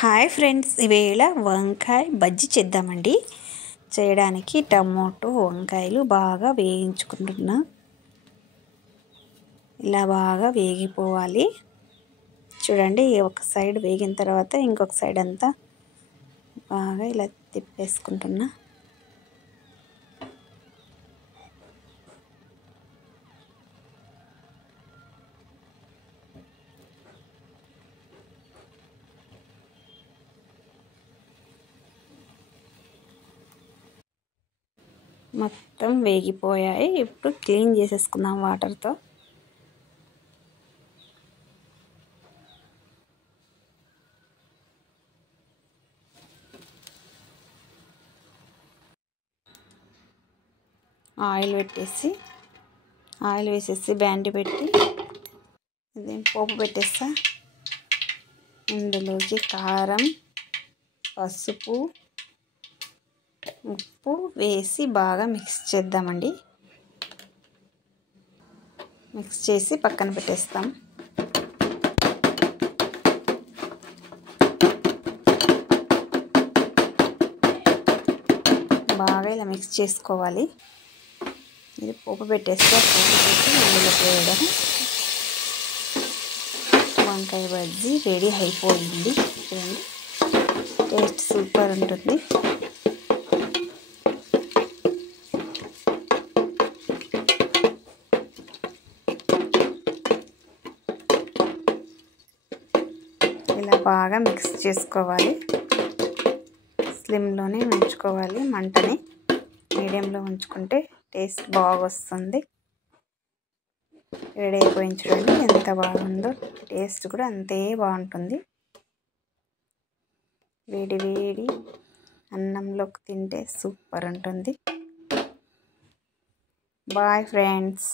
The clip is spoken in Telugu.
హాయ్ ఫ్రెండ్స్, ఈవేళ వంకాయ బజ్జీ చేద్దామండి. చేయడానికి టమోటో వంకాయలు బాగా వేయించుకుంటున్నా. ఇలా బాగా వేగిపోవాలి. చూడండి, ఒక సైడ్ వేగిన తర్వాత ఇంకొక సైడ్ అంతా బాగా ఇలా తిప్పేసుకుంటున్నా. మొత్తం వేగిపోయాయి. ఇప్పుడు క్లీన్ చేసేసుకుందాం వాటర్తో. ఆయిల్ వేసేసి బ్యాండి పెట్టి పోపు పెట్టేస్తా. ఇందులోకి కారం, పసుపు, ఉప్పు వేసి బాగా మిక్స్ చేద్దామండి. మిక్స్ చేసి పక్కన పెట్టేస్తాం. బాగా ఇలా మిక్స్ చేసుకోవాలి. ఇది పోపు పెట్టేస్తే పోపు పెట్టి అందులోకి వేయడం. వంకాయ బజ్జీ రెడీ అయిపోయింది. చూడండి, టేస్ట్ సూపర్ ఉంటుంది. ఇలా బాగా మిక్స్ చేసుకోవాలి. స్లిమ్లోనే ఉంచుకోవాలి. మంటని మీడియంలో ఉంచుకుంటే టేస్ట్ బాగా వస్తుంది. రెడీ అయిపోయింది. చూడండి ఎంత బాగుందో. టేస్ట్ కూడా అంతే బాగుంటుంది. వేడి వేడి అన్నంలోకి తింటే సూపర్ ఉంటుంది. Bye friends.